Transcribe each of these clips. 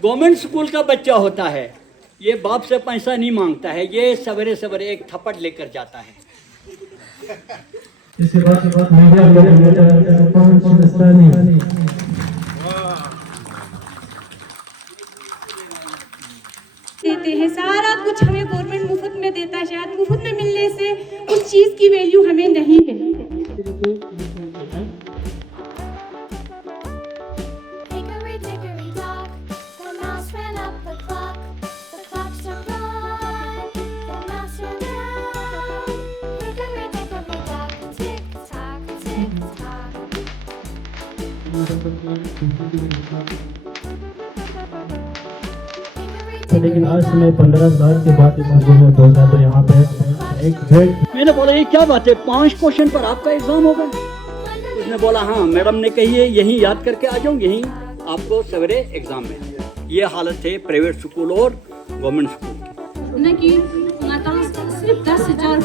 Government school का बच्चा होता है, ये बाप से पैसा नहीं मांगता है, ये सवेरे सवेरे एक थप्पड़ लेकर जाता है। इसके बाद मीडिया देते हैं, सारा कुछ हमें गवर्नमेंट मुफ्त में देता है। शायद मुफ्त में मिलने से उस चीज की वैल्यू हमें नहीं है। लेकिन आज मैं 15 साल के बाद इस स्कूल में पहुंचा तो यहाँ पे एक ग्रेड। मैंने बोला ये क्या बात है, 5 क्वेश्चन पर आपका एग्जाम होगा? उसने बोला हाँ, मैडम ने कही है यहीं याद करके आ जाऊँ, यहीं आपको सवेरे एग्जाम में। ये हालत है प्राइवेट स्कूल और गवर्नमेंट स्कूल की। सिर्फ 10,000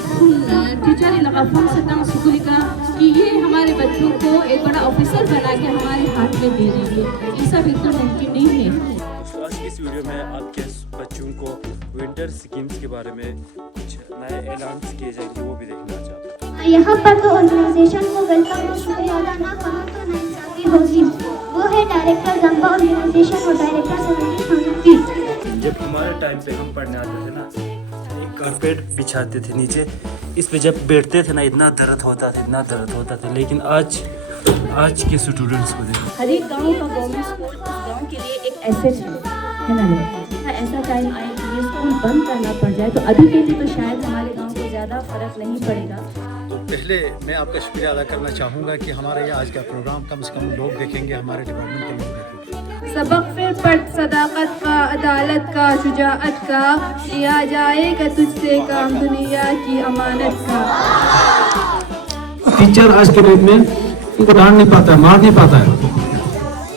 टीचर लगा स्कूल का कि ये हमारे बच्चों को एक बड़ा ऑफिसर बना के हमारे हाथ में दे देंगे, ऐसा बिल्कुल मुमकिन नहीं है। आज की इस वीडियो में आपके बच्चों को विंटर स्कीम्स के बारे में कुछ नए ऐलान किए जाएंगे, वो भी देखना चाहते हैं। यहाँ पर तो ऑर्गेनाइजेशन को वेलकम और शुक्रिया अदा ना करूँ तो नाइंसाफी होगी। वो है डायरेक्टर जंबा ऑर्गेनाइजेशन और डायरेक्टर 70,000 फीस। जब हमारे टाइम पे हम पढ़ने आते थे ना, एक कारपेट बिछाते थे नीचे, इस पे जब बैठते थे ना इतना दर्द होता था, इतना दर्द होता था। लेकिन आज के स्टूडेंट्स को देखो, हर एक गाँव का गवर्नमेंट स्कूल गाँव के लिए एक एसेट है ना। ऐसा टाइम आए कि ये स्कूल बंद करना पड़ जाए तो अभी के लिए तो शायद हमारे गांव को ज़्यादा फर्क नहीं पड़ेगा। तो पहले मैं आपका शुक्रिया अदा करना चाहूँगा कि हमारा ये आज का प्रोग्राम कम से कम लोग देखेंगे, हमारे डिपार्टमेंट के लोग देखेंगे। सबक फिर पढ़ सदाकत का, अदालत का, शुजाअत का, लिया जाएगा तुझसे काम दुनिया की अमानत का। टीचर आज के डेट में उनको डांट नहीं पाता है, मार नहीं पाता है।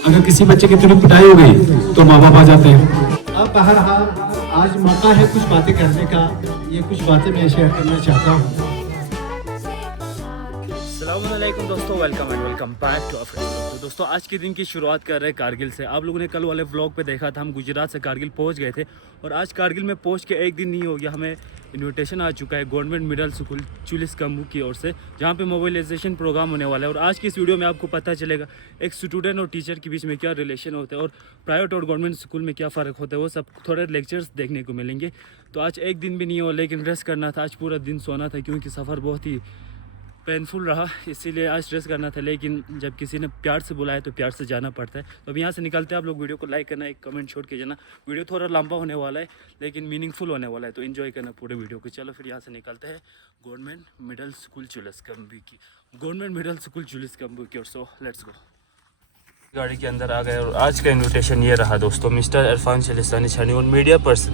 अगर किसी बच्चे की थोड़ी पिटाई हो गई तो माँ बाप आ जाते हैं। अब बहरहाल आज मौका है कुछ बातें करने का, ये कुछ बातें मैं शेयर करना चाहता हूँ। अस्सलामुअलैकुम दोस्तों, welcome and welcome back to Africa. तो दोस्तों आज के दिन की शुरुआत कर रहे हैं कारगिल से। आप लोगों ने कल वाले व्लॉग पे देखा था, हम गुजरात से कारगिल पहुंच गए थे और आज कारगिल में पहुंच के एक दिन नहीं हो गया, हमें इनविटेशन आ चुका है गवर्नमेंट मिडिल स्कूल चुलिस्कम्बू की ओर से, जहां पे मोबिलाइजेशन प्रोग्राम होने वाला है। और आज की इस वीडियो में आपको पता चलेगा एक स्टूडेंट और टीचर के बीच में क्या रिलेशन होता है और प्राइवेट और गवर्नमेंट स्कूल में क्या फ़र्क होता है, वो सब थोड़े लेक्चर्स देखने को मिलेंगे। तो आज एक दिन भी नहीं हो, लेकिन रेस्ट करना था, आज पूरा दिन सोना था क्योंकि सफ़र बहुत ही पेनफुल रहा, इसीलिए आज रेस्ट करना था। लेकिन जब किसी ने प्यार से बुलाया तो प्यार से जाना पड़ता है। तो अब यहाँ से निकलते हैं। आप लोग वीडियो को लाइक करना, एक कमेंट छोड़ के जाना। वीडियो थोड़ा लंबा होने वाला है लेकिन मीनिंगफुल होने वाला है, तो इन्जॉय करना पूरे वीडियो को। चलो फिर यहाँ से निकलते हैं गवर्नमेंट मिडिल स्कूल चुलिस्कम्बू की ओर। So let's go. गाड़ी के अंदर आ गए और आज का इन्विटेशन ये रहा दोस्तों, मिस्टर इरफान शलिस्तानी छानी और मीडिया पर्सन।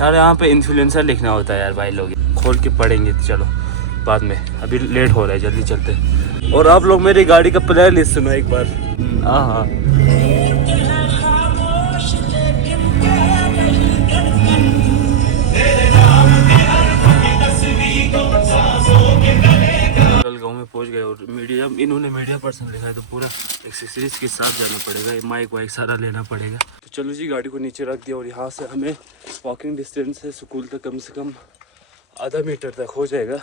यार यहाँ पे इन्फ्लुएंसर लिखना होता है यार भाई, लोग खोल के पढ़ेंगे चलो बाद में, अभी लेट हो रहा है, जल्दी चलते हैं। और आप लोग मेरी गाड़ी का प्ले लिस्ट सुनो एक बार। हाँ कल गाँव में पहुंच गए और मीडिया, इन्होंने मीडिया पर्सन लिखा है तो पूरा एक्सेसरीज के साथ जाना पड़ेगा, माइक वाइक सारा लेना पड़ेगा। तो चलो जी, गाड़ी को नीचे रख दिया और यहाँ से हमें वॉकिंग डिस्टेंस है स्कूल तक कम से कम आधा मीटर तक हो जाएगा।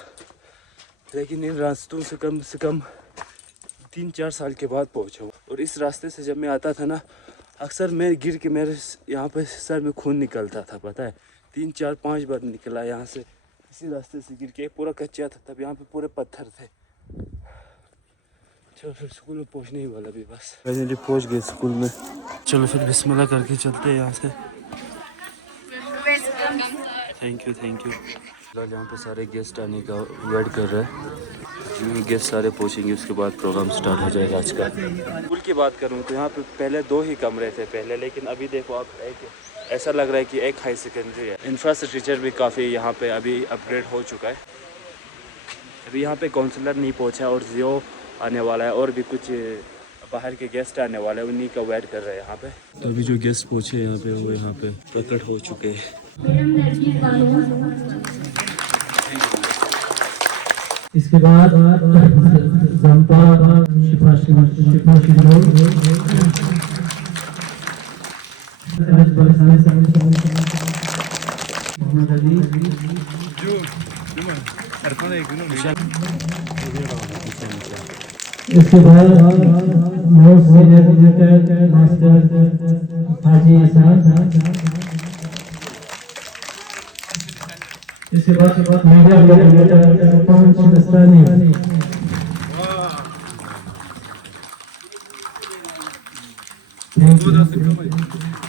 लेकिन इन रास्तों से कम 3-4 साल के बाद पहुँचा हूँ। और इस रास्ते से जब मैं आता था ना, अक्सर मैं गिर के मेरे यहाँ पे सर में खून निकलता था, पता है 3-4-5 बार निकला यहाँ से, इसी रास्ते से गिर के। पूरा कच्चा था तब, यहाँ पे पूरे पत्थर थे। चलो फिर स्कूल में पहुँचने ही वाला भी, बस फाइनली पहुँच गए स्कूल में। चलो फिर बिस्मिल्लाह करके चलते हैं यहाँ से। Thank you. यहाँ पे सारे गेस्ट आने का वेट कर रहे हैं, गेस्ट सारे पहुँचेंगे उसके बाद प्रोग्राम स्टार्ट हो जाएगा आज का। स्कूल की बात करूँ तो यहाँ पे पहले 2 ही कमरे थे पहले, लेकिन अभी देखो आप, एक ऐसा लग रहा है कि एक हाई सेकेंडरी है। इंफ्रास्ट्रक्चर भी काफ़ी यहाँ पे अभी अपग्रेड हो चुका है। अभी यहाँ पे काउंसलर नहीं पहुँचा और जियो आने वाला है और भी कुछ बाहर के गेस्ट आने वाले हैं, उन्हीं का वेट कर रहे हैं यहाँ पे। तो अभी जो गेस्ट पहुँचे यहाँ पे वो यहाँ पे प्रकट हो चुके हैं। इसके बाद जंपा शिफा इसके बाद मोस्ट सीनियर एजुकेटर मास्टर हाजी साहब। इसके बाद मीडिया एजुकेटर पंच दस्तानी।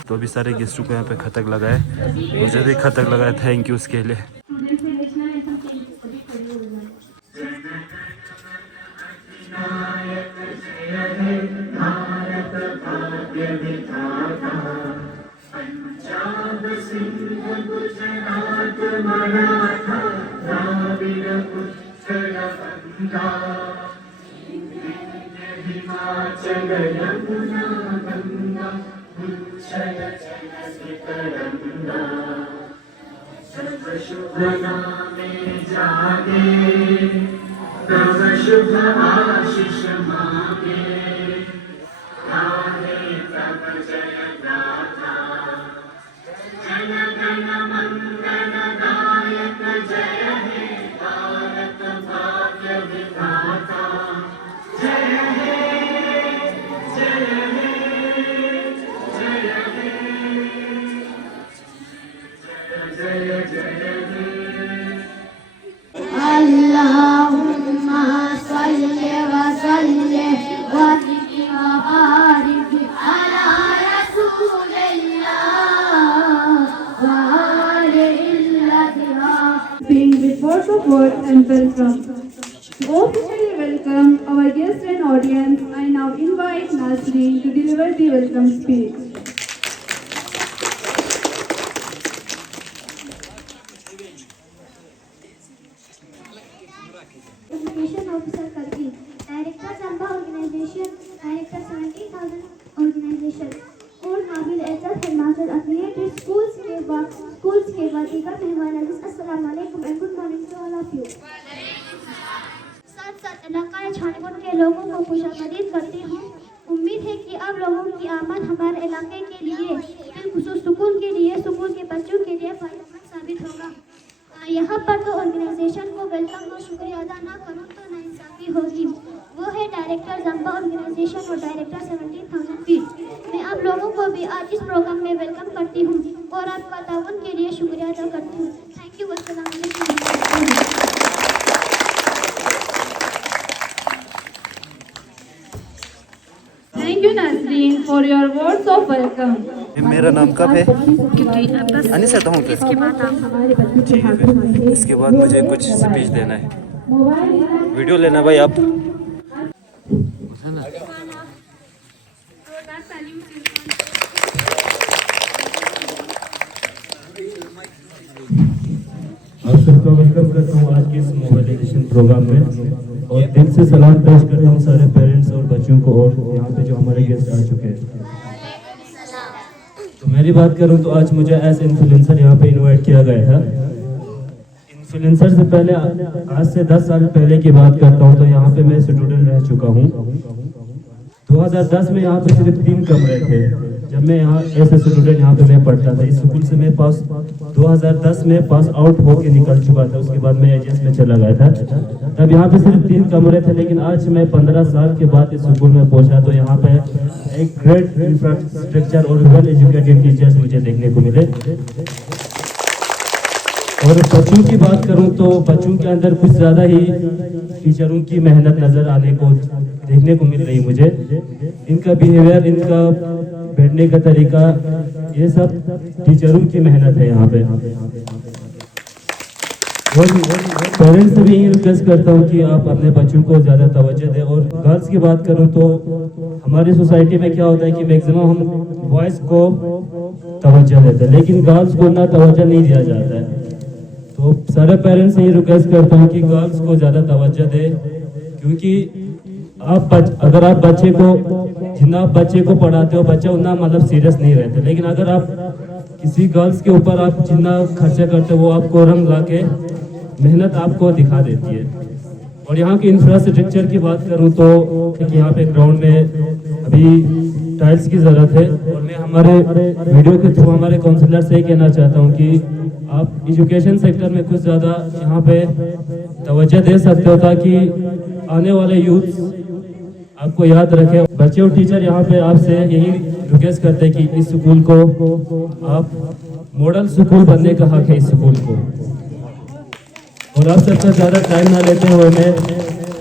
तो अभी सारे गेस्टों को यहाँ पे खतक लगाए, मुझे भी खतक लगाया, थैंक यू उसके लिए। अल्लाहुम्मा सल्लि व सल्लिम व बारिक अला रसूलिल्लाह व आलिहिल्लाह। Being before the board and welcome. To officially welcome our guests and audience, I now invite Nasreen to deliver the welcome speech. Education Officer Kargil, Director Zamba Organization, Director 17,000 Organization, और Nabil Ejaz headmaster affiliated schools के बाद दीगर मेहमान अजीज, अस्सलाम वालेकुम and good morning to all of you. साथ साथ इलाका छानगुन के लोगों को खुशामदीद करती हूँ। उम्मीद है कि आप लोगों की आमद हमारे इलाके के लिए, बिलखुसूस स्कूल के लिए, स्कूल के बच्चों के लिए फायदेमंद साबित होगा। यहाँ पर तो ऑर्गेनाइजेशन को वेलकम और शुक्रिया अदा ना करूँ तो नाइंसाफी होगी। वो है डायरेक्टर जम्बा ऑर्गेनाइजेशन और डायरेक्टर 17,000 फीट। मैं आप लोगों को भी आज इस प्रोग्राम में वेलकम करती हूँ और आपका ताउन के लिए शुक्रिया अदा करती हूँ। Thank you. अस्सलाम वालेकुम। Thank you, Nasreen, for your words of welcome. मेरा नाम कब है? अनिस आता हूँ फिर। इसके बाद मुझे कुछ स्पीच देना है, वीडियो लेना भाई आप। आप सबका वेलकम करता हूँ आज के इस मोबाइलाइजेशन प्रोग्राम में, और दिल से सलाम पेश करता हूँ सारे पेरेंट्स और बच्चों को, और यहाँ पे जो हमारे गेस्ट आ चुके हैं। तो मेरी बात करूँ तो आज मुझे एज इन्फ्लुएंसर यहाँ पे इनवाइट किया गया था। इन्फ्लुएंसर से पहले आज से 10 साल पहले की बात करता हूँ तो यहाँ पे मैं स्टूडेंट रह चुका हूँ। 2010 में यहाँ पे सिर्फ 3 कमरे थे जब मैं यहाँ ऐसे स्टूडेंट यहाँ पे मैं पढ़ता था। इस स्कूल से मैं पास 2010 में पास आउट होके निकल चुका था। उसके बाद मैं एजेंस में चला गया था। तब यहाँ पे सिर्फ 3 कमरे थे, लेकिन आज मैं 15 साल के बाद इस स्कूल में पहुंचा तो यहाँ पे एक ग्रेट इंफ्रास्ट्रक्चर और वेल एजुकेटेड टीचर्स मुझे देखने को मिले। और बच्चों की बात करूं तो बच्चों के अंदर कुछ ज़्यादा ही टीचरों की मेहनत नज़र आने को देखने को मिल रही मुझे। इनका बिहेवियर, इनका बैठने का तरीका, ये सब टीचरों की मेहनत है यहाँ पे। और पेरेंट्स से भी यही रिक्वेस्ट करता हूँ कि आप अपने बच्चों को ज़्यादा तवज्जो दें। और गर्ल्स की बात करूँ तो हमारी सोसाइटी में क्या होता है कि मैक्सिमम हम बॉयज़ को तवज्जो देते हैं, लेकिन गर्ल्स को ना तवज्जो नहीं दिया जाता है। तो सारे पेरेंट्स से ये रिक्वेस्ट करता हूँ कि गर्ल्स को ज़्यादा तवज्जो दें, क्योंकि अगर आप बच्चे को जितना आप बच्चे को पढ़ाते हो, बच्चा उतना मतलब सीरियस नहीं रहता। लेकिन अगर आप किसी गर्ल्स के ऊपर आप जितना खर्चा करते हो वो आपको रंग ला के मेहनत आपको दिखा देती है। और यहाँ की इंफ्रास्ट्रक्चर की बात करूँ तो यहाँ पे ग्राउंड में अभी टाइल्स की ज़रूरत है। और मैं मैं हमारे वीडियो के थ्रू हमारे काउंसलर से कहना चाहता हूँ कि आप एजुकेशन सेक्टर में कुछ ज़्यादा यहाँ पे तवज्जो दे सकते हो ताकि आने वाले यूथ आपको याद रखें। बच्चे और टीचर यहाँ पे आपसे यही रिक्वेस्ट करते हैं कि इस स्कूल को आप मॉडल स्कूल बनने का हक है इस स्कूल को। और आप सबका ज़्यादा टाइम ना लेते हुए मैं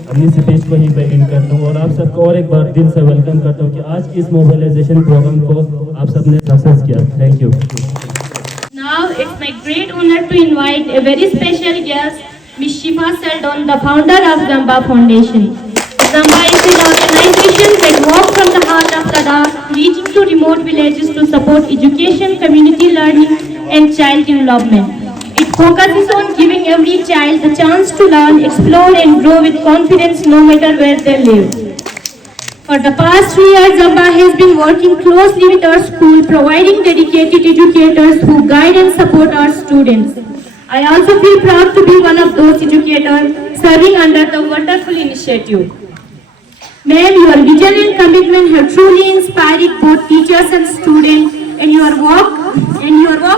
अपनी स्पीच को ही पे एंड करता हूँ और आप सबको और एक बार दिल से वेलकम करता हूँ कि आज की इस मोबिलाइजेशन प्रोग्राम को आप सबने सक्सेस किया। Thank you. Now it's my great honor to invite a very special guest, Ms. Shifa Seldon, the founder of Zamba Foundation. Zamba is an organization that works from the heart of Ladakh, reaching to remote villages to support education, community learning and child development. It focuses on giving every child the chance to learn, explore and grow with confidence no matter where they live. For the past 3 years, Zamba has been working closely with our school, providing dedicated educators who guide and support our students. I also feel proud to be one of those educators serving under the wonderful initiative. Ma'am, your vision and commitment have truly inspired both teachers and students, and your work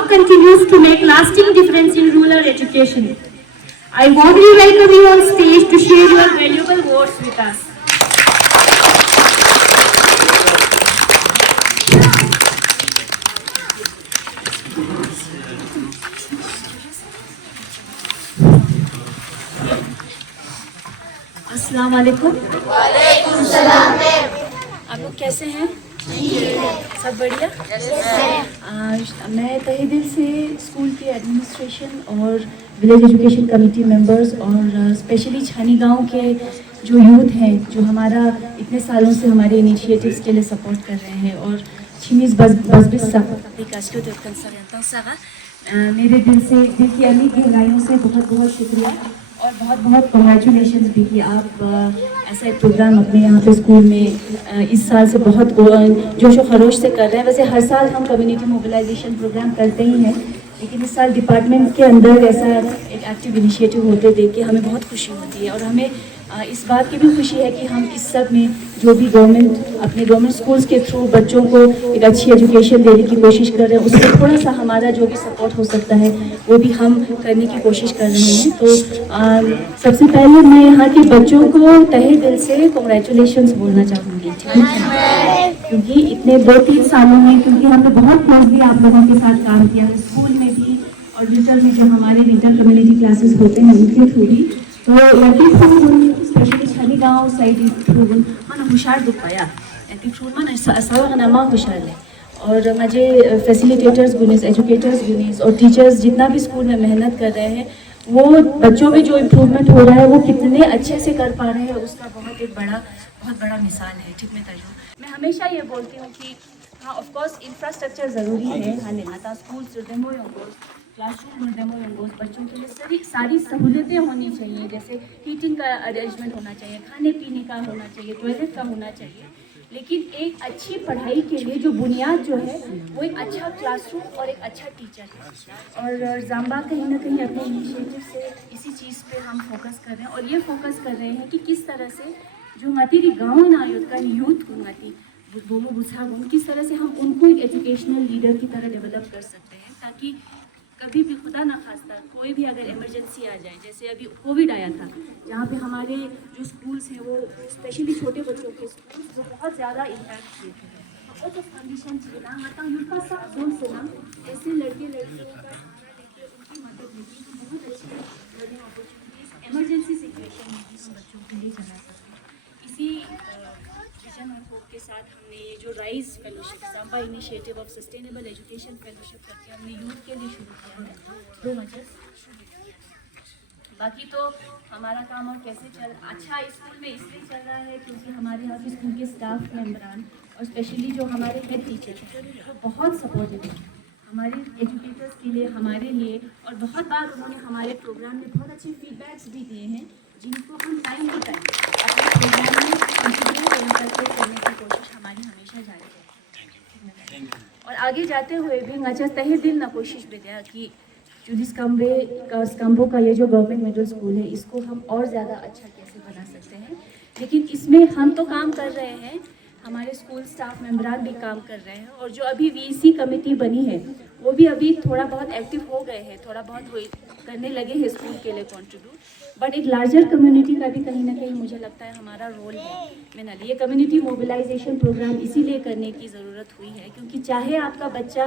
continues to make lasting difference in rural education. I warmly welcome you on stage to share your valuable words with us. अस्सलाम वालेकुम। वालेकुम सलाम। आप लोग कैसे हैं? सब बढ़िया। मैं तहे दिल से स्कूल के एडमिनिस्ट्रेशन और विलेज एजुकेशन कमेटी मेंबर्स और स्पेशली छानी गांव के जो यूथ हैं जो हमारा इतने सालों से हमारे इनिशिएटिव्स के लिए सपोर्ट कर रहे हैं और छिमिस बस मेरे दिल की अली गहराइयों से बहुत बहुत शुक्रिया और बहुत बहुत कॉन्ग्रेचुलेशंस भी कि आप ऐसा एक प्रोग्राम अपने यहाँ पे स्कूल में इस साल से बहुत जोश और खरोश से कर रहे हैं। वैसे हर साल हम कम्युनिटी मोबिलाइजेशन प्रोग्राम करते ही हैं, लेकिन इस साल डिपार्टमेंट के अंदर ऐसा एक एक्टिव इनिशिएटिव होते देख के हमें बहुत खुशी होती है और हमें इस बात की भी खुशी है कि हम इस सब में जो भी अपने गवर्नमेंट स्कूल्स के थ्रू बच्चों को एक अच्छी एजुकेशन देने की कोशिश कर रहे हैं, उसमें थोड़ा सा हमारा जो भी सपोर्ट हो सकता है वो भी हम करने की कोशिश कर रहे हैं। तो सबसे पहले मैं यहाँ के बच्चों को तहे दिल से कॉन्ग्रेचुलेशंस बोलना चाहूँगी, ठीक है, क्योंकि इतने 2-3 सालों में क्योंकि हमने बहुत क्लोजली आप लोगों के साथ काम किया है स्कूल में भी और विंटर में जो हमारे विंटर कम्युनिटी क्लासेस होते हैं उनके थ्रू भी। तो लड़की स्पेशली छानी गाँव साइड मन हुशार दुखाया मन असावा हुशार है और मुझे फैसिलिटेटर्स गुनीस, एजुकेटर्स गुनीस और टीचर्स जितना भी स्कूल में मेहनत कर रहे हैं वो बच्चों में जो इम्प्रूवमेंट हो रहा है वो कितने अच्छे से कर पा रहे हैं उसका बहुत बड़ा मिसाल है। ठीक है, मैं हमेशा ये बोलती हूँ कि हाँ ऑफ कोर्स इंफ्रास्ट्रक्चर ज़रूरी है, हाँ आता स्कूल क्लासरूम बच्चों के लिए सारी सहूलियतें होनी चाहिए, जैसे हीटिंग का अरेंजमेंट होना चाहिए, खाने पीने का होना चाहिए, टॉयलेट का होना चाहिए, लेकिन एक अच्छी पढ़ाई के लिए जो बुनियाद जो है वो एक अच्छा क्लासरूम और एक अच्छा टीचर है। और ज़ाम्बा कहीं ना कहीं अपने इनिशिएटिव से इसी चीज़ पे हम फोकस कर रहे हैं और ये फोकस कर रहे हैं कि किस तरह से जो हमारी गाँव नायुत का यूथ हमारी बोलो बुझागुन किस तरह से हम उनको एक एजुकेशनल लीडर की तरह डेवलप कर सकते हैं ताकि कभी भी खुदा ना खास्ता कोई भी अगर इमरजेंसी आ जाए, जैसे अभी कोविड आया था जहाँ पे हमारे जो स्कूल्स हैं वो स्पेशली छोटे बच्चों के स्कूल्स जो बहुत ज़्यादा इम्पैक्ट किए थे तो कंडीशन चाहिए ना मतलब उनका सब जोन से ना ऐसे लड़के लड़कियों का लेके उनकी मदद मिली तो बहुत अच्छी लर्निंग अपॉर्चुनिटीज इमरजेंसी सिचुएशन में भी हम बच्चों के लिए चला सकते हैं। इसी विजन और होप के साथ हमने ये जो राइज फेलोशिप ज़ाम्बा initiative of sustainable education fellowship करके हमने यूथ के लिए शुरू किया है 2 वजह से। बाकी तो हमारा काम और कैसे अच्छा स्कूल में इसलिए चल रहा है क्योंकि हमारे यहाँ के स्कूल के स्टाफ मेम्बरान और स्पेशली जो हमारे हेड टीचर वो बहुत सपोर्टिव है हमारे एजुकेटर्स के लिए, हमारे लिए, और बहुत बार उन्होंने हमारे प्रोग्राम में बहुत अच्छे फीडबैक्स भी दिए हैं जिनको हम टाइम टू टाइम अपने प्रोग्राम में इंटीग्रेट करने की कोशिश हमारी हमेशा जारी है। और आगे जाते हुए भी अच्छा तहे दिल ना कोशिश भी दिया कि जो स्कम्बो का ये जो गवर्नमेंट मिडिल स्कूल है इसको हम और ज़्यादा अच्छा कैसे बना सकते हैं, लेकिन इसमें हम तो काम कर रहे हैं, हमारे स्कूल स्टाफ मेंबरान भी काम कर रहे हैं, और जो अभी वीसी कमेटी बनी है वो भी अभी थोड़ा बहुत एक्टिव हो गए हैं, थोड़ा बहुत वो करने लगे हैं स्कूल के लिए कंट्रीब्यूट। बट एक लार्जर कम्युनिटी का भी कहीं ना कहीं मुझे लगता है हमारा रोल है। मैंने ये कम्युनिटी मोबिलाइजेशन प्रोग्राम इसीलिए करने की ज़रूरत हुई है क्योंकि चाहे आपका बच्चा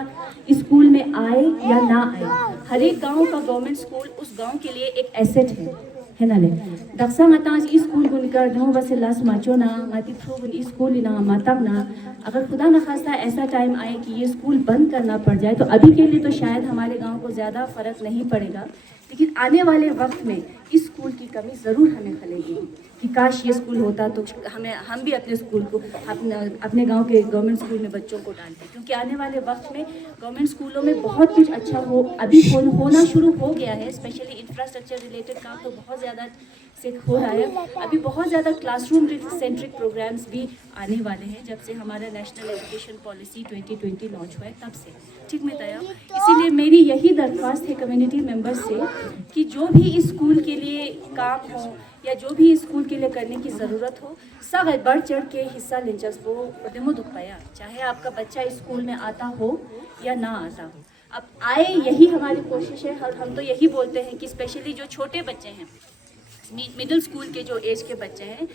स्कूल में आए या ना आए, हर एक गाँव का गवर्नमेंट स्कूल उस गाँव के लिए एक एसेट है ना ले। दक्सा मताज स्कूल गुनकर ढों बस लास माचो ना माती थ्रू स्कूल ना मातक ना, अगर खुदा न खास्ता ऐसा टाइम आए कि ये स्कूल बंद करना पड़ जाए तो अभी के लिए तो शायद हमारे गांव को ज़्यादा फ़र्क नहीं पड़ेगा, लेकिन आने वाले वक्त में इस स्कूल की कमी ज़रूर हमें खलेगी कि काश ये स्कूल होता तो हम भी अपने स्कूल को अपने गांव के गवर्नमेंट स्कूल में बच्चों को डालते, क्योंकि आने वाले वक्त में गवर्नमेंट स्कूलों में बहुत कुछ अच्छा अभी होना शुरू हो गया है। स्पेशली इंफ्रास्ट्रक्चर रिलेटेड काम तो बहुत ज़्यादा से हो रहा है। अभी बहुत ज़्यादा क्लासरूम सेंट्रिक प्रोग्राम्स भी आने वाले हैं जब से हमारा नेशनल एजुकेशन पॉलिसी 2020 लॉन्च हुआ है तब से, ठीक में तया। इसीलिए मेरी यही दरख्वास्त है कम्युनिटी मेंबर्स से कि जो भी इस स्कूल के लिए काम हो या जो भी स्कूल के लिए करने की ज़रूरत हो, सब बढ़ चढ़ के हिस्सा दिलचस्प हो उद्यमो दुख पाया, चाहे आपका बच्चा स्कूल में आता हो या ना आता हो, अब आए, यही हमारी कोशिश है। हम तो यही बोलते हैं कि स्पेशली जो छोटे बच्चे हैं, मिडिल स्कूल के जो एज के बच्चे हैं,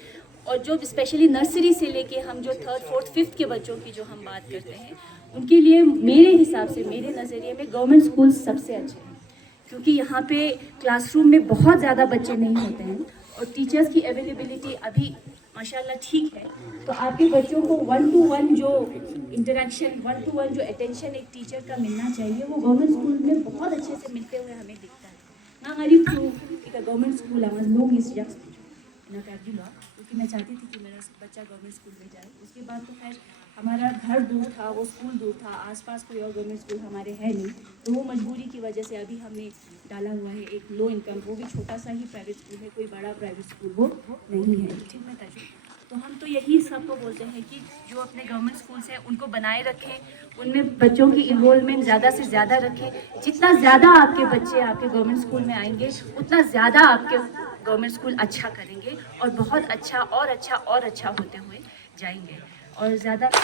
और जो स्पेशली नर्सरी से लेके हम जो 3rd, 4th, 5th के बच्चों की जो हम बात करते हैं, उनके लिए मेरे हिसाब से, मेरे नज़रिए में गवर्नमेंट स्कूल सबसे अच्छे हैं, क्योंकि यहाँ पे क्लासरूम में बहुत ज़्यादा बच्चे नहीं होते हैं और टीचर्स की अवेलेबिलिटी अभी माशाल्लाह ठीक है, तो आपके बच्चों को 1-to-1 जो इंटरेक्शन, 1-to-1 जो अटेंशन एक टीचर का मिलना चाहिए, वो गवर्नमेंट स्कूल में बहुत अच्छे से मिलते हुए हमें दिखता है ना। गरीब थ्रू एक गवर्नमेंट स्कूल आवाज लोग इस यक्स ना कर दिला, क्योंकि मैं चाहती थी कि मेरा बच्चा गवर्नमेंट स्कूल में जाए। उसके बाद तो खैर हमारा घर दूर था, वो स्कूल दूर था, आसपास कोई और गवर्नमेंट स्कूल हमारे है नहीं, तो वो मजबूरी की वजह से अभी हमने डाला हुआ है एक लो इनकम, वो भी छोटा सा ही प्राइवेट स्कूल है, कोई बड़ा प्राइवेट स्कूल वो नहीं है, ठीक है ताजु। तो हम तो यही सबको बोलते हैं कि जो अपने गवर्नमेंट स्कूल्स हैं उनको बनाए रखें, उनमें बच्चों की इन्रोलमेंट ज़्यादा से ज़्यादा रखें। जितना ज़्यादा आपके बच्चे आपके गवर्नमेंट स्कूल में आएंगे, उतना ज़्यादा आपके गवर्नमेंट स्कूल अच्छा करेंगे और बहुत अच्छा और अच्छा और अच्छा होते हुए जाएंगे। और ज़्यादा स्टाफ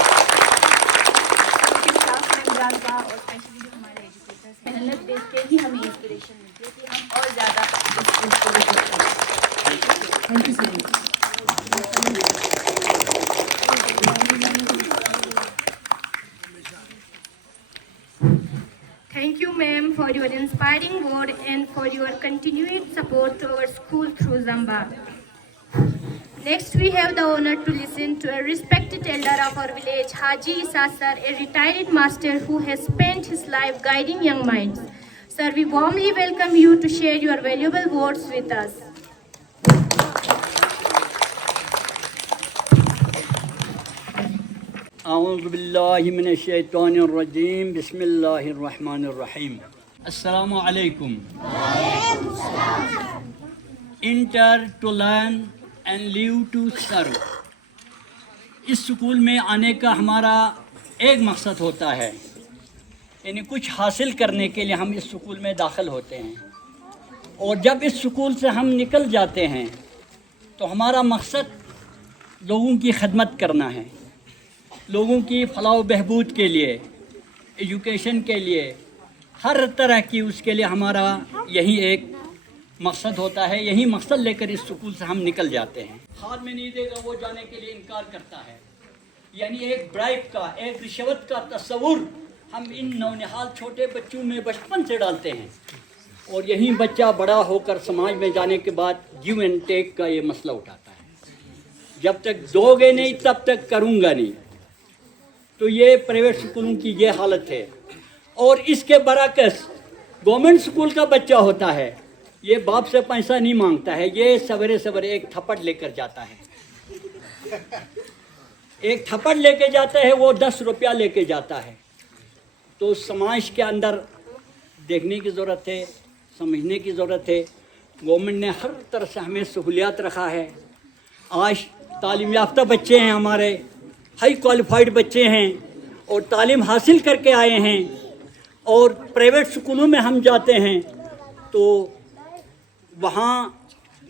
मेंबरान का और स्पेशली जो हमारे एजुकेटर्स मेहनत देख के ही हमें इंस्पिरेशन मिलती है कि हम और ज़्यादा thank you so much. Thank you, ma'am, for your inspiring word and for your continued support to our school through Zamba. Next, we have the honor to listen to a respected elder of our village, Haji Isa sir, a retired master who has spent his life guiding young minds. Sir, we warmly welcome you to share your valuable words with us. औज़ु बिल्लाहि मिनश शैतानिर रजीम, बिस्मिल्लाहिर रहमानिर रहीम। अस्सलामु अलैकुम। Enter to learn and live to serve. इस स्कूल में आने का हमारा एक मकसद होता है, यानी कुछ हासिल करने के लिए हम इस स्कूल में दाखिल होते हैं, और जब इस स्कूल से हम निकल जाते हैं तो हमारा मकसद लोगों की खिदमत करना है, लोगों की फलाह बहबूद के लिए, एजुकेशन के लिए, हर तरह की उसके लिए हमारा यही एक मकसद होता है। यही मकसद लेकर इस स्कूल से हम निकल जाते हैं। हाल में नहीं देगा वो जाने के लिए इनकार करता है, यानी एक ब्राइब का, एक रिश्वत का तस्वुर हम इन नौनिहाल छोटे बच्चों में बचपन से डालते हैं, और यही बच्चा बड़ा होकर समाज में जाने के बाद गिव एंड टेक का ये मसला उठाता है, जब तक दोगे नहीं तब तक करूँगा नहीं। तो ये प्राइवेट स्कूलों की ये हालत है। और इसके बरअक्स गवर्नमेंट स्कूल का बच्चा होता है, ये बाप से पैसा नहीं मांगता है, ये सवेरे सवेरे एक थप्पड़ लेकर जाता है, एक थप्पड़ लेके जाता है, वो 10 रुपया लेके जाता है। तो समाज के अंदर देखने की ज़रूरत है, समझने की ज़रूरत है। गवर्नमेंट ने हर तरह से हमें सहूलियात रखा है। आज तालीम याफ्ता बच्चे हैं हमारे, हाई क्वालिफाइड बच्चे हैं और तालीम हासिल करके आए हैं, और प्राइवेट स्कूलों में हम जाते हैं तो वहाँ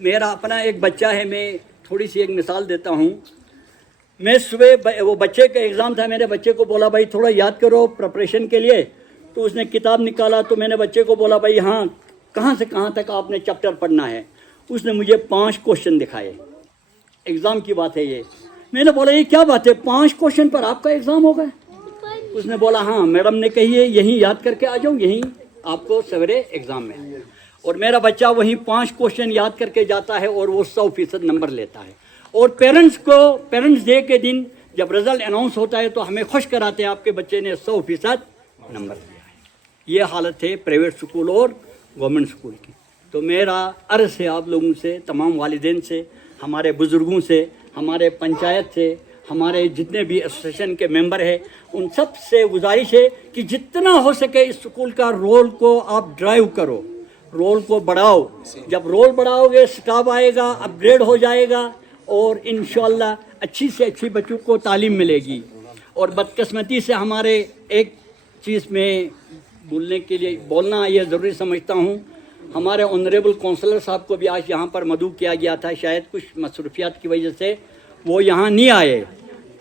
मेरा अपना एक बच्चा है, मैं थोड़ी सी एक मिसाल देता हूँ। मैं सुबह वो बच्चे का एग्ज़ाम था, मेरे बच्चे को बोला भाई थोड़ा याद करो प्रिपरेशन के लिए। तो उसने किताब निकाला, तो मैंने बच्चे को बोला भाई हाँ कहाँ से कहाँ तक आपने चैप्टर पढ़ना है। उसने मुझे 5 क्वेश्चन दिखाए। एग्ज़ाम की बात है ये। मैंने बोला ये क्या बात है, 5 क्वेश्चन पर आपका एग्ज़ाम होगा? उसने बोला हाँ मैडम ने कही है यहीं याद करके आ जाओ, यहीं आपको सवेरे एग्ज़ाम में। और मेरा बच्चा वहीं 5 क्वेश्चन याद करके जाता है और वो 100% नंबर लेता है। और पेरेंट्स डे के दिन जब रिज़ल्ट अनाउंस होता है तो हमें खुश कराते हैं आपके बच्चे ने 100% नंबर लिया है। ये हालत है प्राइवेट स्कूल और गवर्नमेंट स्कूल की। तो मेरा अर्ज़ है आप लोगों से, तमाम वालिदैन से, हमारे बुज़ुर्गों से, हमारे पंचायत से, हमारे जितने भी एसोसिएशन के मेंबर हैं, उन सब से गुजारिश है कि जितना हो सके इस स्कूल का रोल को आप ड्राइव करो, रोल को बढ़ाओ। जब रोल बढ़ाओगे स्टाफ आएगा, अपग्रेड हो जाएगा और इंशाअल्लाह अच्छी से अच्छी बच्चों को तालीम मिलेगी। और बदकिस्मती से हमारे एक चीज़ में बोलना ये ज़रूरी समझता हूँ, हमारे ऑनरेबल काउंसलर साहब को भी आज यहाँ पर मदऊ किया गया था, शायद कुछ मसरूफियात की वजह से वो यहाँ नहीं आए।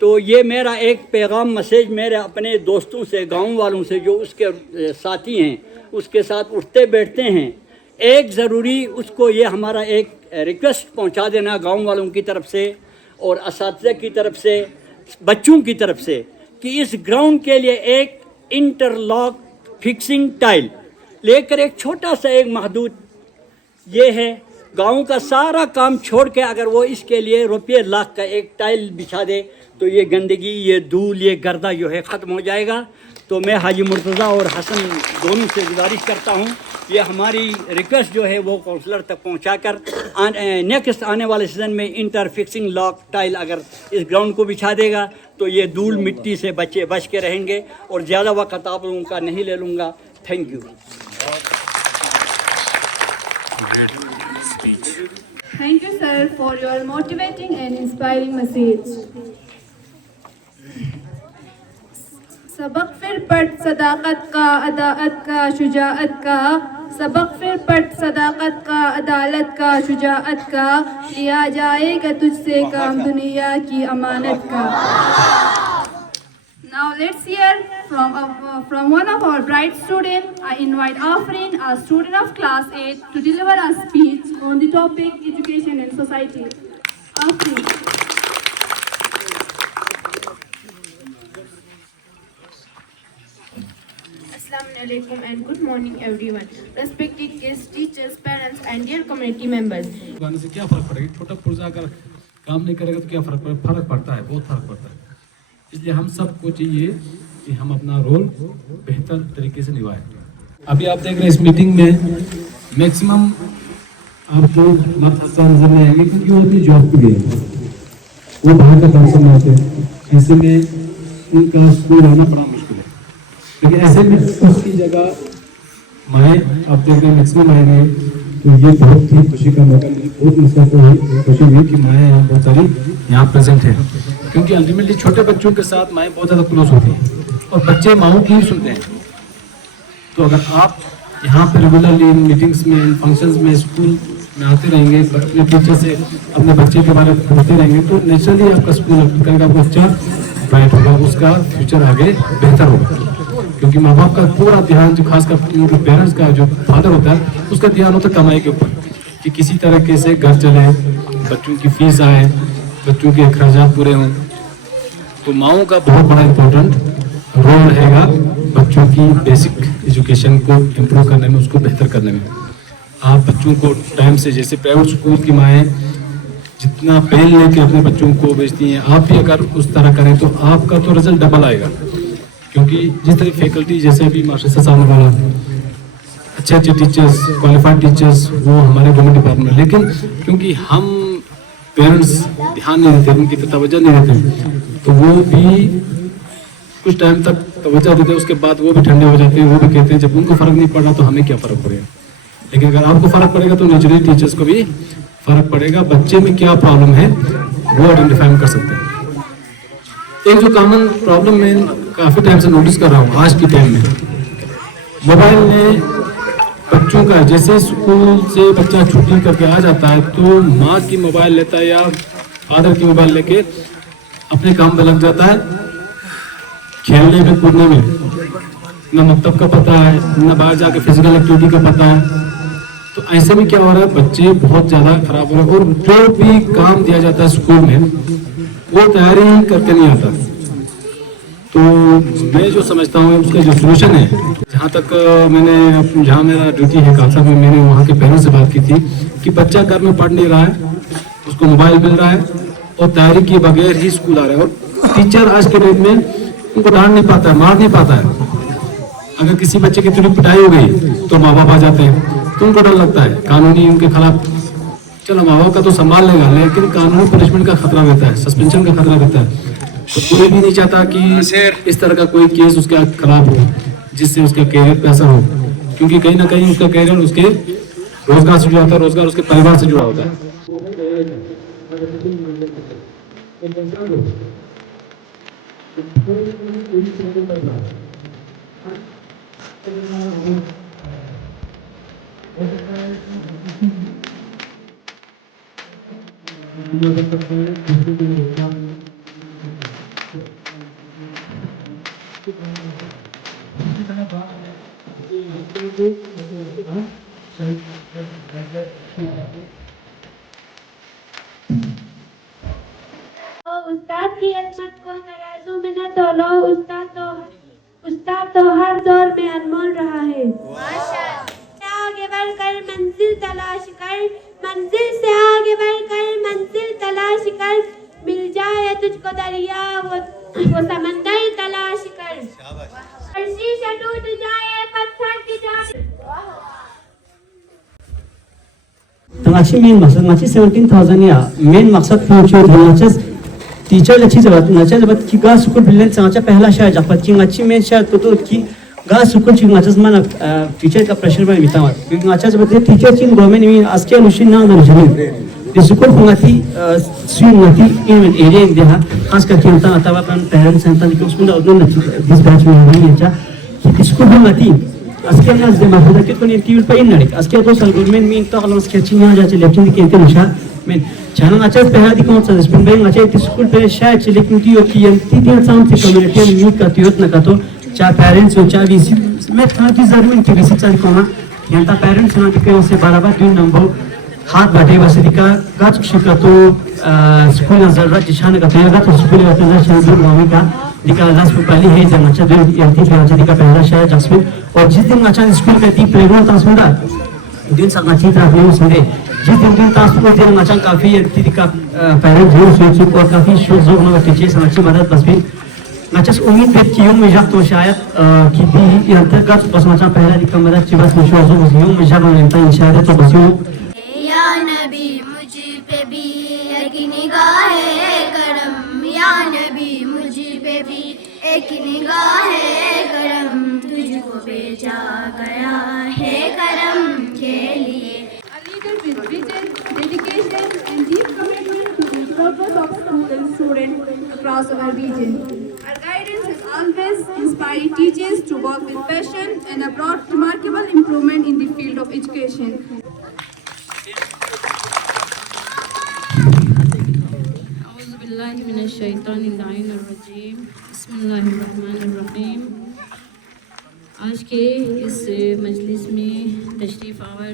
तो ये मेरा एक पैगाम मैसेज मेरे अपने दोस्तों से, गांव वालों से जो उसके साथी हैं, उसके साथ उठते बैठते हैं, एक ज़रूरी उसको ये हमारा एक रिक्वेस्ट पहुंचा देना गांव वालों की तरफ से और असातिज़ा की तरफ से, बच्चों की तरफ से, कि इस ग्राउंड के लिए एक इंटरलॉक फिक्सिंग टाइल लेकर एक छोटा सा एक महदूद ये है, गांव का सारा काम छोड़ के अगर वो इसके लिए रुपये लाख का एक टाइल बिछा दे तो ये गंदगी, ये धूल, ये गर्दा जो है ख़त्म हो जाएगा। तो मैं हाजी मुर्तज़ा और हसन दोनों से गुजारिश करता हूँ, ये हमारी रिक्वेस्ट जो है वो काउंसलर तक पहुँचाकर नेक्स्ट आने वाले सीज़न में इंटर फिक्सिंग लॉक टाइल अगर इस ग्राउंड को बिछा देगा तो ये धूल मिट्टी से बच्चे बच के रहेंगे। और ज़्यादा वक्त आप लोगों का नहीं ले लूँगा। Thank you. Thank you, sir, for your motivating and inspiring message. सबक फिर पढ़ सदाकत का, अदाअत का, शुजाअत का। सबक फिर पढ़ सदाकत का, अदालत का, शुजाअत का। लिया जाएगा तुझसे काम दुनिया की अमानत का। Now let's hear from one of our bright students. I invite Afrin, a student of class 8, to deliver a speech on the topic education and society. Afrin. Assalamualaikum and good morning everyone. Respected guests, teachers, parents and dear community members. गाने से क्या फर्क पड़ेगा? छोटा पुर्जा अगर काम नहीं करेगा तो क्या फर्क पड़ता है? बहुत फर्क पड़ता है। इसलिए हम सबको चाहिए कि हम अपना रोल बेहतर तरीके से निभाएं। अभी आप देख रहे हैं इस मीटिंग में मैक्सिमम आपको मत नजर में आएंगे क्योंकि वो अपनी जॉब पे गए, वो बाहर का फंक्शन में होते हैं, ऐसे में उनका स्कूल आना बड़ा मुश्किल है। लेकिन ऐसे में उसकी जगह माएँ आप देख रहे हैं मैक्सिमम आएंगे, तो ये बहुत ही खुशी का मौका, बहुत मुझको खुशी हुई कि माएँ यहाँ बहुत सारी यहाँ प्रेजेंट है, क्योंकि अल्टीमेटली छोटे बच्चों के साथ माएँ बहुत ज़्यादा क्लोज होती हैं और बच्चे माओं की ही सुनते हैं। तो अगर आप यहाँ पे रेगुलरली मीटिंग्स में, फंक्शंस में, स्कूल में आते रहेंगे, अपने टीचर से अपने बच्चे के बारे में पूछते रहेंगे, तो नेचुरली आपका स्कूल कल का बच्चा ब्राइट होगा, उसका फ्यूचर आगे बेहतर होगा। क्योंकि माँ बाप का पूरा ध्यान, जो खासकर पेरेंट्स का जो फादर होता है, उसका ध्यान होता है कमाई के ऊपर, कि किसी तरीके से घर चले, बच्चों की फीस आए, बच्चों के अखराजात पूरे हों। तो माओं का बहुत बड़ा इम्पोर्टेंट रोल रहेगा बच्चों की बेसिक एजुकेशन को इम्प्रूव करने में, उसको बेहतर करने में। आप बच्चों को टाइम से, जैसे प्राइवेट स्कूल की माएँ जितना पेन लेके अपने बच्चों को भेजती हैं, आप भी अगर उस तरह करें तो आपका तो रिजल्ट डबल आएगा। क्योंकि जिस तरह फैकल्टी, जैसे अभी मास्टर साहब ने बोला, अच्छे टीचर्स, क्वालिफाइड टीचर्स वो हमारे गवर्नमेंट डिपार्टमेंट, लेकिन क्योंकि हम पेरेंट्स ध्यान नहीं देते, उनकी तवज्जो नहीं देते, तो वो भी कुछ टाइम तक तवज्जो देते हैं, उसके बाद वो भी ठंडे हो जाते हैं। वो भी कहते हैं जब उनको फ़र्क नहीं पड़ा तो हमें क्या फ़र्क पड़ेगा। लेकिन अगर आपको फ़र्क पड़ेगा तो नेचुरली टीचर्स को भी फ़र्क पड़ेगा, बच्चे में क्या प्रॉब्लम है वो आइडेंटिफाई कर सकते हैं। एक जो कॉमन प्रॉब्लम मैं काफ़ी टाइम से नोटिस कर रहा हूँ आज के टाइम में, मोबाइल ने बच्चों का, जैसे स्कूल से बच्चा छुट्टी करके आ जाता है तो माँ की मोबाइल लेता है या फादर की मोबाइल लेके अपने काम में लग जाता है, खेलने में कूदने में, न मकतब का पता है न बाहर जाके फिजिकल एक्टिविटी का पता है। तो ऐसे में क्या हो रहा है, बच्चे बहुत ज़्यादा खराब हो रहे हैं और जो भी काम दिया जाता है स्कूल में वो तैयारी करके नहीं आता। तो मैं जो समझता हूँ उसका जो सोल्यूशन है, जहाँ तक जहाँ मेरा ड्यूटी है खालसा में, मैंने वहाँ के पेरेंट्स से बात की थी कि बच्चा घर में पढ़ नहीं रहा है, उसको मोबाइल मिल रहा है और तैयारी किए बगैर ही स्कूल आ रहा है, और टीचर आज के डेट में उनको डांट नहीं पाता है, मार नहीं पाता है। अगर किसी बच्चे की थोड़ी पिटाई हो गई तो माँ बाप आ जाते हैं, तो उनको डर लगता है कानूनी उनके खिलाफ। चलो माँ बाप का तो संभाल लेगा, लेकिन कानूनी पनिशमेंट का खतरा रहता है, सस्पेंशन का खतरा रहता है। तो कोई भी नहीं चाहता कि इस तरह का कोई केस उसके खिलाफ हो जिससे उसके कैरियर पे असर हो, क्योंकि कहीं ना कहीं उसका कैरियर उसके रोजगार से जुड़ा होता है, रोजगार उसके परिवार से जुड़ा होता है। उस्ताद की खिदमत को तराजू में न तोलो, उस्ताद तो हर दौर में अनमोल रहा है। आगे बढ़कर मंजिल तलाश कर, मंजिल से आगे बढ़कर मंजिल तलाश कर, मिल जाए तुझको दरिया वो समंदर तलाश कर, शीशा टूट जाए पत्थर की जान। तंगाची मेन मकसद माची 17,000 या मेन मकसद पहुंचो धोनाचस टीचर अच्छी जबात नाचा जबात की गा स्कूल बिल्डिंग चाचा पहला शायद जपत की अच्छी मेन शायद तो की गा स्कूल की नाचस मन टीचर का प्रेशर में मिटा हुआ, क्योंकि नाचा जबात टीचर की गवर्नमेंट में आज के अनुशील ना ना जमीन the school fungati swingati in an area in the खास करके उनका अथवा अपन पेरेंट्स हैं ताकि उसमें उन्होंने दिस बैच में हुई है जा कि school फungati askia nas de mahada ke koni tivil pa in nadik askia to sal government min to alam askia chinya ja chile lekin ke nisha men chana acha pehla di kon sa spin bang acha school pe shayad chile lekin ti ki yanti din sound se community में का तियत न का तो चा parents हो चा भी मैं था कि जरूर के भी चल कोना यंता पेरेंट्स ना दिखे उसे बराबर दिन नंबर हाथ बाटे वसदी का गाच शिका तो स्कूल जरूरत जिशान का तैयार तो स्कूल का तैयार शायद दूर गांव का दिखा लास्ट पहली है जब अच्छा दिन यंती का अच्छा दिखा पहला शायद जस्मिन और जिस दिन अच्छा स्कूल में थी प्लेग्राउंड तासमुंडा दिन सब अच्छी तरह नहीं सुने जिस दिन तासमुंडा दिन अच्छा काफी यंती दिखा पेरेंट्स जो सोच और काफी शोर जोर में टीचर्स अच्छी मदद बस भी अच्छा उम्मीद है कि यूं में जब तो शायद कि भी यंत्र का बस अच्छा पहला दिखा मदद ची बस शोर जोर में यूं में जब यंता इंशाल्लाह तो बस यूं या नबी मुझ पे भी एक निगाह करम, या नबी मुझ पे भी एक निगाह करम, तुझको भेजा गया है करम के लिए। A leader with vision, dedication and deep commitment to the purpose of school and students across our region. Our guidance has always inspired teachers to work with passion and have brought remarkable improvement in the field of education. बिस्मिल्लाहिर्रहमानिर्रहीम। आज के इस मजलिस में तशरीफ़ our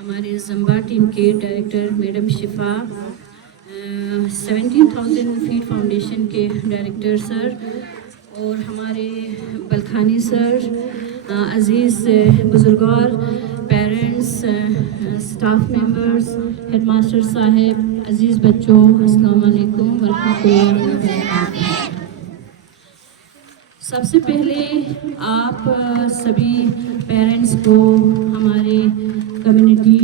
हमारे जम्बा team के director madam शिफा, 17,000 feet foundation के director sir और हमारे बलखानी सर, अज़ीज़ बुजुर्गार, पेरेंट्स, स्टाफ मेंबर्स, हेडमास्टर साहब, अज़ीज़ बच्चों, अस्सलाम वालेकुम व रहमतुल्लाहि व बरकातहू। सबसे पहले आप सभी पेरेंट्स को, हमारे कम्युनिटी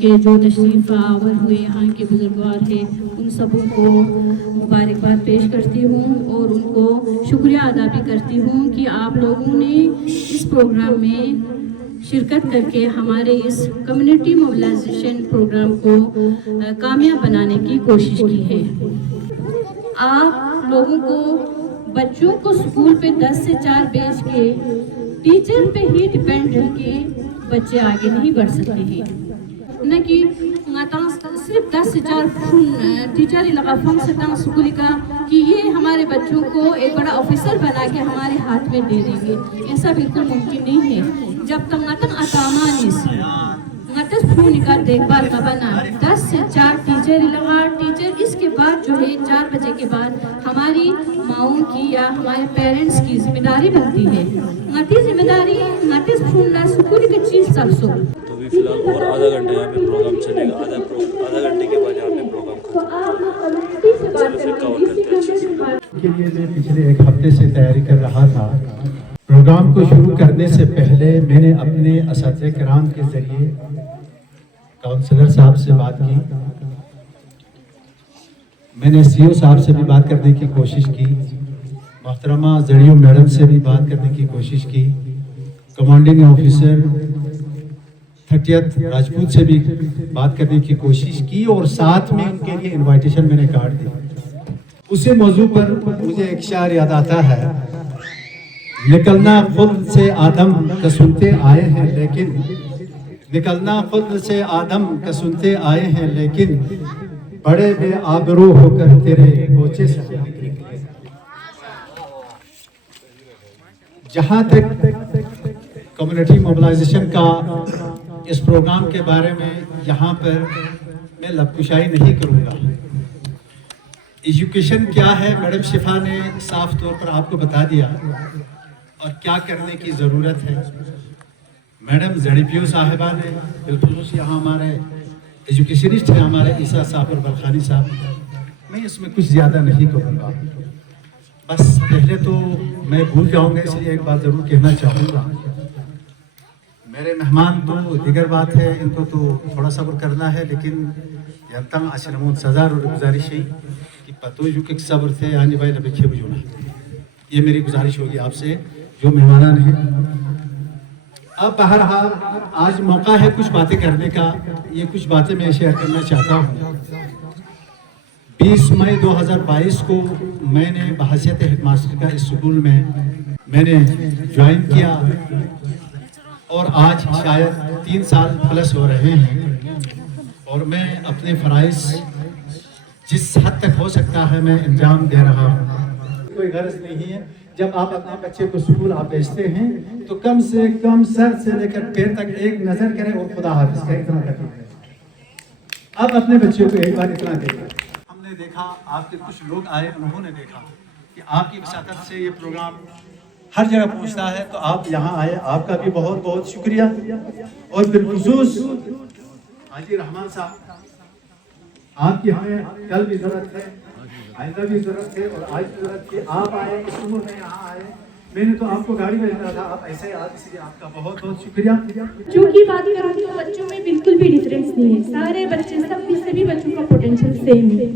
के जो तशरीफ़ आवर हुए यहाँ के बुजुर्गार हैं, उन सबों को मुबारकबाद पेश करती हूँ और उनको शुक्रिया अदा भी करती हूँ कि आप लोगों ने इस प्रोग्राम में शिरकत करके हमारे इस कम्युनिटी मोबिलाइजेशन प्रोग्राम को कामयाब बनाने की कोशिश की है। आप लोगों को, बच्चों को स्कूल पे 10 से 4 भेज के टीचर पे ही डिपेंड रह के बच्चे आगे नहीं बढ़ सकते हैं। न कि सिर्फ 10,000 टीचर लगा फंड से तंग स्कूल का कि ये हमारे बच्चों को एक बड़ा ऑफिसर बना के हमारे हाथ में दे देंगे, ऐसा बिल्कुल मुमकिन नहीं है। जब तक नतन अतामानिस नतस फोन का देखभाल का बना 10 से 4 टीचर लगा टीचर, इसके बाद जो है 4 बजे के बाद हमारी माओं की या हमारे पेरेंट्स की जिम्मेदारी बनती है। नती जिम्मेदारी नतिस फोन स्कूल की चीज सब सो। तो भी फिलहाल और आधा घंटा यहाँ पे प्रोग्राम चलेगा, आधा घंटे के बाद यहाँ पे प्रोग्राम चलो फिर कवर करते हैं। के लिए मैं पिछले 1 हफ्ते से तैयारी कर रहा था। प्रोग्राम को शुरू करने से पहले मैंने अपने असातिज़े किराम के जरिए काउंसलर साहब से बात की, मैंने सीओ साहब से भी बात करने की कोशिश की, मोहतरमा जड़ियों मैडम से भी बात करने की कोशिश की, कमांडिंग ऑफिसर 30th राजपूत से भी बात करने की कोशिश की और साथ में उनके लिए इनविटेशन मैंने काट दी। उसी मौजू पर मुझे एक शायर याद आता है, निकलना खुद से आदम का सुनते आए हैं लेकिन निकलना खुद से आदम का सुनते आए हैं लेकिन बड़े बेआबरू होकर तेरे कोचे से निकले। जहाँ तक कम्युनिटी मोबिलाइजेशन का इस प्रोग्राम के बारे में यहाँ पर मैं लबकुशाई नहीं करूँगा। एजुकेशन क्या है मैडम शिफा ने साफ तौर पर आपको बता दिया और क्या करने की ज़रूरत है। मैडम ZPO साहिबा ने बिलखुसूस यहाँ हमारे एजुकेशनिस्ट हैं हमारे ईसा साहब और बलखानी साहब, मैं इसमें कुछ ज़्यादा नहीं कहूँगा। बस पहले तो मैं भूल जाऊँगा इसलिए एक बात ज़रूर कहना चाहूँगा। मेरे मेहमान तो दिगर बात है, इनको तो थोड़ा सब्र करना है, लेकिन यंतंग अशरमून सज़ा और गुजारिश है कि पतो जो कि सब्र थे आने भाई नबे बुझोना, ये मेरी गुजारिश होगी आपसे जो मेहमान हैं। अब बहरहाल आज मौका है कुछ बातें करने का, ये कुछ बातें मैं शेयर करना चाहता हूँ। 20 मई 2022 को मैंने बहैसियत हेडमास्टर का इस स्कूल में मैंने ज्वाइन किया और आज शायद 3 साल प्लस हो रहे हैं और मैं अपने फ़राइज़ जिस हद तक हो सकता है मैं इंजाम दे रहा हूँ। कोई गर्ज नहीं है जब आप अपने बच्चे को स्कूल आप भेजते हैं तो कम से कम सर से लेकर पैर तक एक नज़र करें और खुदा हाफिज़ का इतना रखें। अब अपने बच्चों को एक बार इतना देखें। हमने देखा आपके कुछ लोग आए, उन्होंने देखा कि आपकी वसातत से ये प्रोग्राम हर जगह पहुंचता है, तो आप यहाँ आए, आपका भी बहुत बहुत शुक्रिया। और बिलखुसूस हाजी रहमान साहब, आपकी हमें कल भी ज़रूरत है, आइंदा भी ज़रूरत है और आज भी ज़रूरत है। आप आए, इस उम्र में यहाँ आए, मैंने तो आपको गाड़ी भेजना था, आप ऐसे ही आज, इसलिए आपका बहुत बहुत शुक्रिया। बच्चों की बात करूँ तो बच्चों में बिल्कुल भी डिफरेंस नहीं है, सारे बच्चे सभी बच्चों का पोटेंशियल सेम है,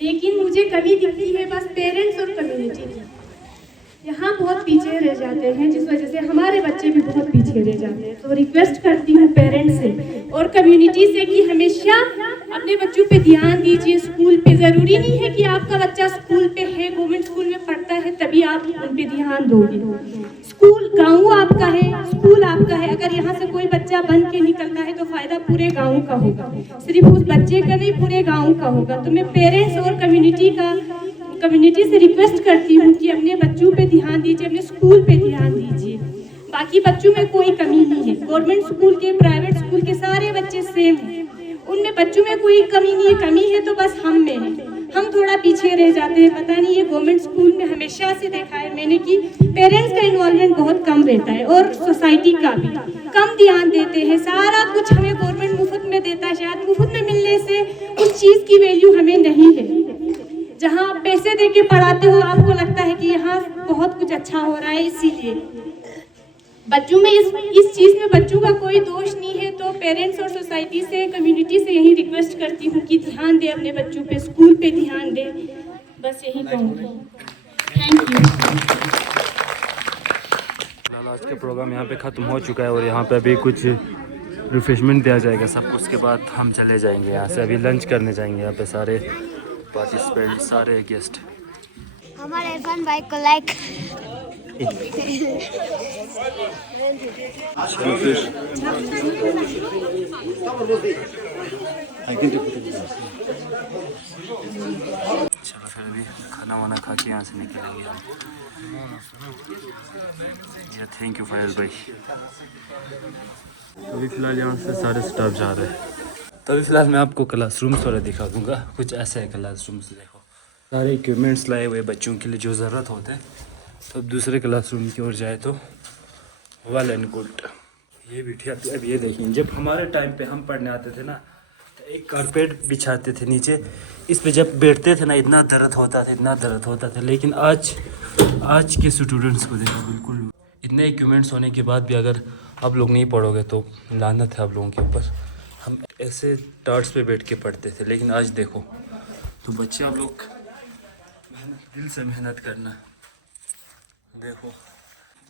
लेकिन मुझे कमी दिखती है बस पेरेंट्स और कम्युनिटी की। यहाँ बहुत पीछे रह जाते हैं, जिस वजह से हमारे बच्चे भी बहुत पीछे रह जाते हैं। तो रिक्वेस्ट करती हूँ पेरेंट्स से और कम्युनिटी से कि हमेशा अपने बच्चों पे ध्यान दीजिए। स्कूल पे ज़रूरी नहीं है कि आपका बच्चा स्कूल पे है, गवर्नमेंट स्कूल में पढ़ता है तभी आप उन पे ध्यान दोगे। स्कूल गाँव आपका है, स्कूल आपका है। अगर यहाँ से कोई बच्चा बन के निकलता है तो फ़ायदा पूरे गाँव का होगा, सिर्फ उस बच्चे का नहीं पूरे गाँव का होगा। तो मैं पेरेंट्स और कम्युनिटी से रिक्वेस्ट करती हूँ कि अपने बच्चों पे ध्यान दीजिए, अपने स्कूल पे ध्यान दीजिए। बाकी बच्चों में कोई कमी नहीं है, गवर्नमेंट स्कूल के प्राइवेट स्कूल के सारे बच्चे सेम हैं, उनमें बच्चों में कोई कमी नहीं है। कमी है तो बस हम में है, हम थोड़ा पीछे रह जाते हैं। पता नहीं ये गवर्नमेंट स्कूल में हमेशा से देखा है मैंने कि पेरेंट्स का इन्वॉल्वमेंट बहुत कम रहता है और सोसाइटी का भी कम ध्यान देते हैं। सारा कुछ हमें गवर्नमेंट मुफ्त में देता है, शायद मुफ्त में मिलने से उस चीज़ की वैल्यू हमें नहीं है। जहाँ आप पैसे दे के पढ़ाते हो आपको लगता है कि यहाँ बहुत कुछ अच्छा हो रहा है, इसीलिए बच्चों में इस चीज़ में बच्चों का कोई दोष नहीं है। तो पेरेंट्स और सोसाइटी से, कम्युनिटी से यही रिक्वेस्ट करती हूँ कि ध्यान दे अपने बच्चों पे, स्कूल पे ध्यान दे, बस यही कहूँगी। Thank you. आज का प्रोग्राम यहाँ पे ख़त्म हो चुका है और यहाँ पे अभी कुछ रिफ्रेशमेंट दिया जाएगा सबको, उसके बाद हम चले जाएंगे यहाँ से। अभी लंच करने जाएंगे यहाँ पे सारे पार्टिसिपेंट, सारे गेस्ट। हमारे इरफान भाई को लाइक चलो फिर चलो फिर अभी खाना वाना खा के यहाँ से निकलेंगे हम। थैंक यू फायर भाई। तो अभी फ़िलहाल यहाँ से सारे स्टाफ जा रहे हैं। तो अभी फ़िलहाल मैं आपको क्लासरूम्स थोड़ा दिखा दूँगा। कुछ ऐसे है क्लासरूम्स, देखो सारे इक्विपमेंट्स लाए हुए बच्चों के लिए जो ज़रूरत होते हैं। तो अब दूसरे क्लासरूम की ओर जाए तो वेल एंड गुड। ये बिठिया अब ये देखिए, जब हमारे टाइम पे हम पढ़ने आते थे ना तो एक कारपेट बिछाते थे नीचे, इस पे जब बैठते थे ना इतना दर्द होता था, इतना दर्द होता था। लेकिन आज के स्टूडेंट्स को देखो, बिल्कुल इतने इक्विपमेंट्स होने के बाद भी अगर आप लोग नहीं पढ़ोगे तो लानत है आप लोगों के ऊपर। हम ऐसे टार्ट्स पे बैठ के पढ़ते थे, लेकिन आज देखो तो बच्चे आप लोग दिल से मेहनत करना। देखो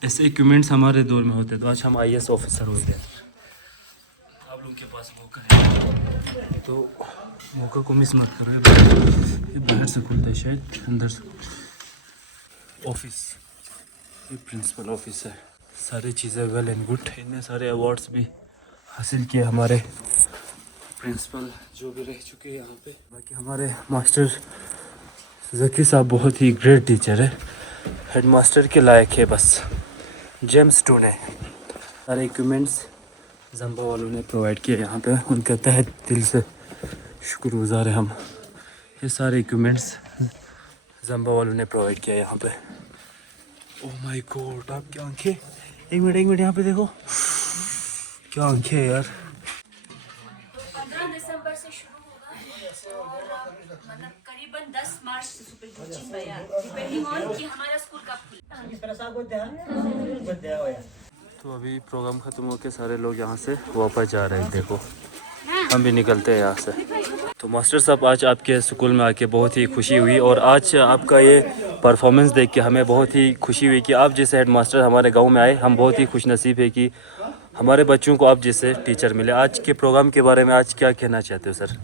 ऐसे इक्विपमेंट्स हमारे दौर में होते तो आज हम IAS ऑफिसर होते हैं। आप लोगों के पास मौका है तो मौका को मिस मत करो। ये बाहर से खुलता है, शायद अंदर से ऑफिस, ये प्रिंसिपल ऑफिस है। सारी चीज़ें वेल एंड गुड। इतने सारे अवार्ड्स भी हासिल किए हमारे प्रिंसिपल जो भी रह चुके हैं यहाँ पे। बाकी हमारे मास्टर जकी साहब बहुत ही ग्रेट टीचर है, हेड मास्टर के लायक है बस। जेम्स टू ने सारे इक्विपमेंट्स जम्बा वालों ने प्रोवाइड किए यहाँ पे, उनका तहे दिल से शुक्रगुजार है हम। ये सारे इक्विपमेंट्स जम्बा वालों ने प्रोवाइड किया यहाँ पे। ओह माय गॉड, आप क्या आंखें, एक मिनट यहाँ पे देखो, क्या आंखें है यार। 15 दिसंबर से शुरू होगा और मतलब करीबन 10 मार्च से सुपर कोचिंग तैयार, डिपेंडिंग ऑन कि हमारा स्कूल कब खुले। तो अभी प्रोग्राम ख़त्म होकर सारे लोग यहाँ से वापस जा रहे हैं। देखो हम भी निकलते हैं यहाँ से। तो मास्टर साहब आज आपके स्कूल में आके बहुत ही खुशी हुई, और आज आपका ये परफॉर्मेंस देख के हमें बहुत ही खुशी हुई कि आप जैसे हेड मास्टर हमारे गांव में आए। हम बहुत ही खुशनसीब है कि हमारे बच्चों को आप जैसे टीचर मिले। आज के प्रोग्राम के बारे में आज क्या कहना चाहते हो सर?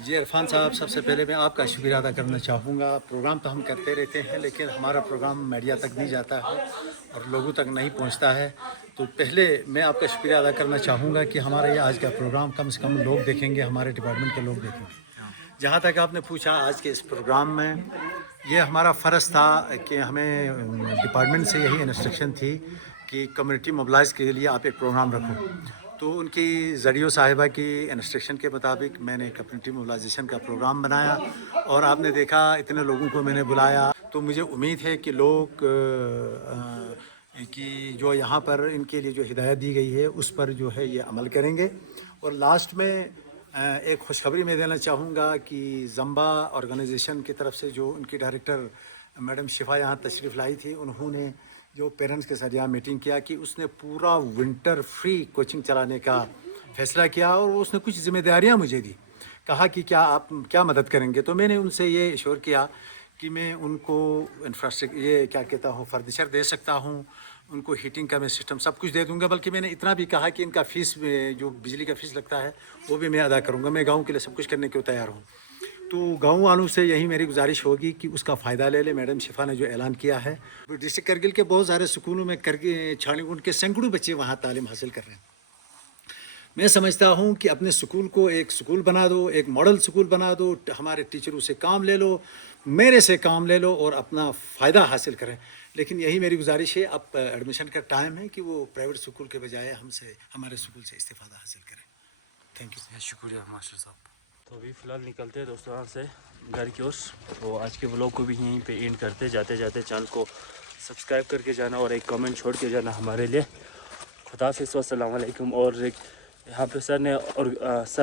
जी इरफान साहब, सबसे पहले मैं आपका शुक्रिया अदा करना चाहूँगा। प्रोग्राम तो हम करते रहते हैं लेकिन हमारा प्रोग्राम मीडिया तक नहीं जाता है और लोगों तक नहीं पहुँचता है। तो पहले मैं आपका शुक्रिया अदा करना चाहूँगा कि हमारा ये आज का प्रोग्राम कम से कम लोग देखेंगे, हमारे डिपार्टमेंट के लोग देखेंगे। जहाँ तक आपने पूछा आज के इस प्रोग्राम में, ये हमारा फ़र्ज़ था कि हमें डिपार्टमेंट से यही इंस्ट्रक्शन थी कि कम्युनिटी मोबिलाइज़ के लिए आप एक प्रोग्राम रखो। तो उनकी ज़रियो साहिबा की इंस्ट्रक्शन के मुताबिक मैंने कम्युनिटी मोबिलाइजेशन का प्रोग्राम बनाया और आपने देखा इतने लोगों को मैंने बुलाया। तो मुझे उम्मीद है कि लोग कि जो यहाँ पर इनके लिए जो हिदायत दी गई है उस पर जो है ये अमल करेंगे। और लास्ट में एक खुशखबरी मैं देना चाहूँगा कि जम्बा ऑर्गेनाइजेशन की तरफ से जो उनकी डायरेक्टर मैडम शिफा यहाँ तशरीफ़ लाई थी, उन्होंने जो पेरेंट्स के साथ यहाँ मीटिंग किया कि उसने पूरा विंटर फ्री कोचिंग चलाने का फ़ैसला किया और उसने कुछ ज़िम्मेदारियाँ मुझे दी। कहा कि क्या आप क्या मदद करेंगे। तो मैंने उनसे ये इश्योर किया कि मैं उनको इंफ्रास्ट्रक्चर ये क्या कहता हूँ फर्नीचर दे सकता हूँ, उनको हीटिंग का मैं सिस्टम सब कुछ दे दूँगा। बल्कि मैंने इतना भी कहा कि इनका फ़ीस जो बिजली का फ़ीस लगता है वो भी मैं अदा करूँगा। मैं गाँव के लिए सब कुछ करने को तैयार हूँ। तो गाँव वालों से यही मेरी गुजारिश होगी कि उसका फ़ायदा ले ले। मैडम शिफा ने जो ऐलान किया है, डिस्ट्रिक्ट करगिल के बहुत सारे स्कूलों में छाणीगुंड के सैकड़ों बच्चे वहाँ तालीम हासिल कर रहे हैं। मैं समझता हूँ कि अपने स्कूल को एक स्कूल बना दो, एक मॉडल स्कूल बना दो, हमारे टीचरों से काम ले लो, मेरे से काम ले लो और अपना फ़ायदा हासिल करें। लेकिन यही मेरी गुजारिश है, अब एडमिशन का टाइम है कि वो प्राइवेट स्कूल के बजाय हमसे हमारे स्कूल से इस्तीफ़ादा हासिल करें। Thank you. शुक्रिया मास्टर साहब। तो अभी फ़िलहाल निकलते हैं दोस्तों यहाँ से घर की ओर। तो आज के व्लॉग को भी यहीं पे एंड करते, जाते जाते चैनल को सब्सक्राइब करके जाना और एक कमेंट छोड़ के जाना हमारे लिए। खुदा हाफ़िज़, अस्सलाम वालेकुम। और एक यहाँ पे सर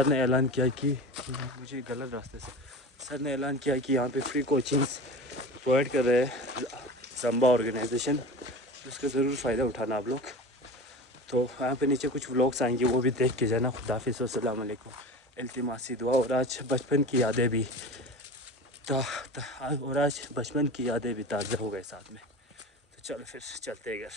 ने ऐलान किया कि मुझे गलत रास्ते से सर ने ऐलान किया कि यहाँ पे फ्री कोचिंग्स प्रोवाइड कर रहे हैं जम्बा ऑर्गेनाइजेशन। उसका ज़रूर फ़ायदा उठाना आप लोग। तो यहाँ पे नीचे कुछ व्लॉग्स आएंगे, वो भी देख के जाना। खुदा हाफ़िज़, अस्सलाम वालेकुम। इल्तिमासी दुआ। और आज बचपन की यादें भी ताज़ा हो गए साथ में। तो चलो फिर चलते हैं घर।